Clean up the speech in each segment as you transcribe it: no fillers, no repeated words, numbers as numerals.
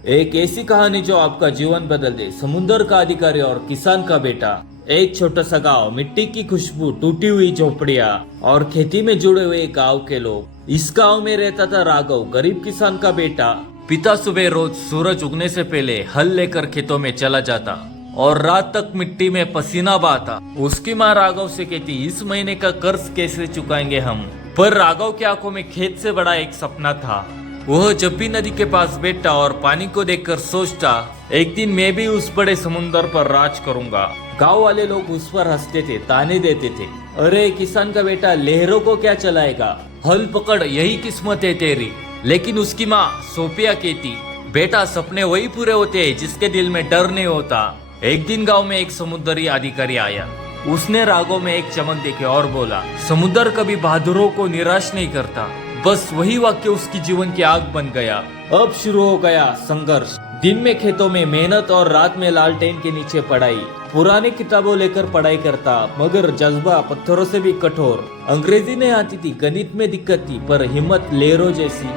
एक ऐसी कहानी जो आपका जीवन बदल दे। समुंदर का अधिकारी और किसान का बेटा। एक छोटा सा गांव, मिट्टी की खुशबू, टूटी हुई झोपड़ियां और खेती में जुड़े हुए गांव के लोग। इस गांव में रहता था राघव, गरीब किसान का बेटा। पिता सुबह रोज सूरज उगने से पहले हल लेकर खेतों में चला जाता और रात तक मिट्टी में पसीना बहाता। उसकी माँ राघव से कहती, इस महीने का कर्ज कैसे चुकाएंगे हम। पर राघव की आंखों में खेत से बड़ा एक सपना था। वह जब भी नदी के पास बैठता और पानी को देखकर सोचता, एक दिन मैं भी उस बड़े समुंदर पर राज करूंगा। गांव वाले लोग उस पर हंसते थे, ताने देते थे, अरे किसान का बेटा लहरों को क्या चलाएगा, हल पकड़, यही किस्मत है तेरी। लेकिन उसकी माँ सोफिया कहती, बेटा सपने वही पूरे होते हैं जिसके दिल में डर नहीं होता। एक दिन गांव में एक समुद्री अधिकारी आया। उसने राघव में एक चमक देखी और बोला, समुद्र कभी बहादुरों को निराश नहीं करता। बस वही वाक्य उसकी जीवन की आग बन गया। अब शुरू हो गया संघर्ष। दिन में खेतों में मेहनत और रात में लालटेन के नीचे पढ़ाई। पुरानी किताबों लेकर पढ़ाई करता, मगर जज्बा पत्थरों से भी कठोर। अंग्रेजी नहीं आती थी, गणित में दिक्कत थी, पर हिम्मत लहरों जैसी।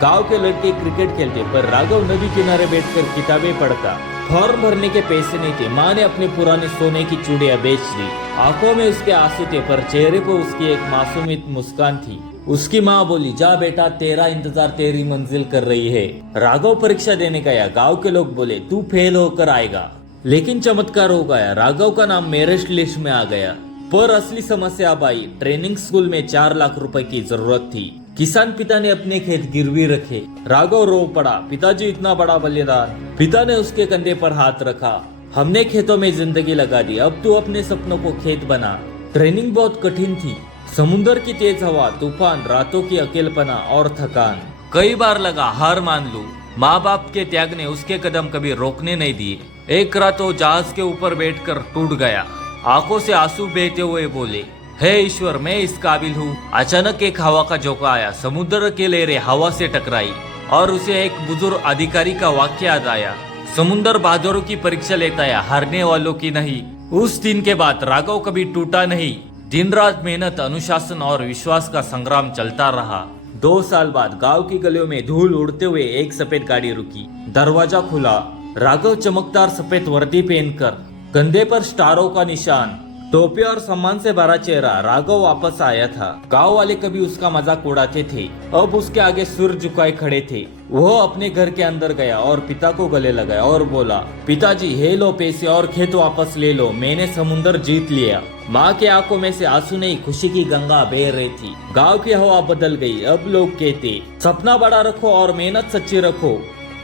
गांव के लड़के क्रिकेट खेलते, पर राघव नदी किनारे बैठकर किताबें पढ़ता। फॉर्म भरने के पैसे नहीं थे, माँ ने अपने पुराने सोने की चूड़ियां बेच दी। आंखों में उसके आंसू थे, पर चेहरे पर उसकी एक मासूमित मुस्कान थी। उसकी माँ बोली, जा बेटा, तेरा इंतजार तेरी मंजिल कर रही है। राघव परीक्षा देने गया। गांव के लोग बोले, तू फेल होकर आएगा। लेकिन चमत्कार हो गया, राघव का नाम मेरिट लिस्ट में आ गया। पर असली समस्या अब आई। ट्रेनिंग स्कूल में 4 लाख रुपए की जरूरत थी। किसान पिता ने अपने खेत गिरवी रखे। राघव रो पड़ा, पिताजी इतना बड़ा बलिदान। पिता ने उसके कंधे पर हाथ रखा, हमने खेतों में जिंदगी लगा दी, अब तू अपने सपनों को खेत बना। ट्रेनिंग बहुत कठिन थी। समुद्र की तेज हवा, तूफान, रातों की अकेलपना और थकान। कई बार लगा हार मान लूं। माँ बाप के त्याग ने उसके कदम कभी रोकने नहीं दिए। एक रात वो जहाज के ऊपर बैठकर टूट गया। आंखों से आंसू बहते हुए बोले, हे ईश्वर, मैं इस काबिल हूँ। अचानक एक हवा का झोंका आया। समुद्र की लहरें हवा से टकराई और उसे एक बुजुर्ग अधिकारी का वाक्य याद आया, समुद्र बहादुरों की परीक्षा लेता है, हारने वालों की नहीं। उस दिन के बाद राघव कभी टूटा नहीं। दिन रात मेहनत, अनुशासन और विश्वास का संग्राम चलता रहा। 2 साल बाद गांव की गलियों में धूल उड़ते हुए एक सफेद गाड़ी रुकी। दरवाजा खुला। राघव चमकदार सफेद वर्दी पहनकर, कंधे पर स्टारों का निशान, टोपी और सम्मान से भरा चेहरा, राघव वापस आया था। गांव वाले कभी उसका मजाक उड़ाते थे, अब उसके आगे सिर झुकाए खड़े थे। वह अपने घर के अंदर गया और पिता को गले लगाया और बोला, पिताजी, हे लो पैसे और खेत वापस ले लो, मैंने समुद्र जीत लिया। माँ के आंखों में से आंसू नहीं, खुशी की गंगा बह रही थी। गांव की हवा बदल गई। अब लोग कहते, सपना बड़ा रखो और मेहनत सच्ची रखो,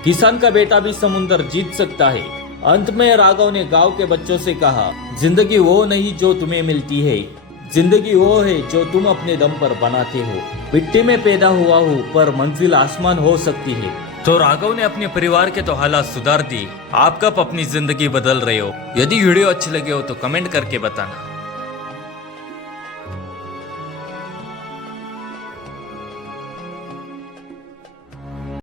किसान का बेटा भी समुद्र जीत सकता है। अंत में राघव ने गांव के बच्चों से कहा, जिंदगी वो नहीं जो तुम्हें मिलती है, जिंदगी वो है जो तुम अपने दम पर बनाते हो। मिट्टी में पैदा हुआ हूँ, पर मंजिल आसमान हो सकती है। तो राघव ने अपने परिवार के तो हालात सुधार दिए। आप कब अपनी जिंदगी बदल रहे हो? यदि वीडियो अच्छी लगे हो तो कमेंट करके बताना।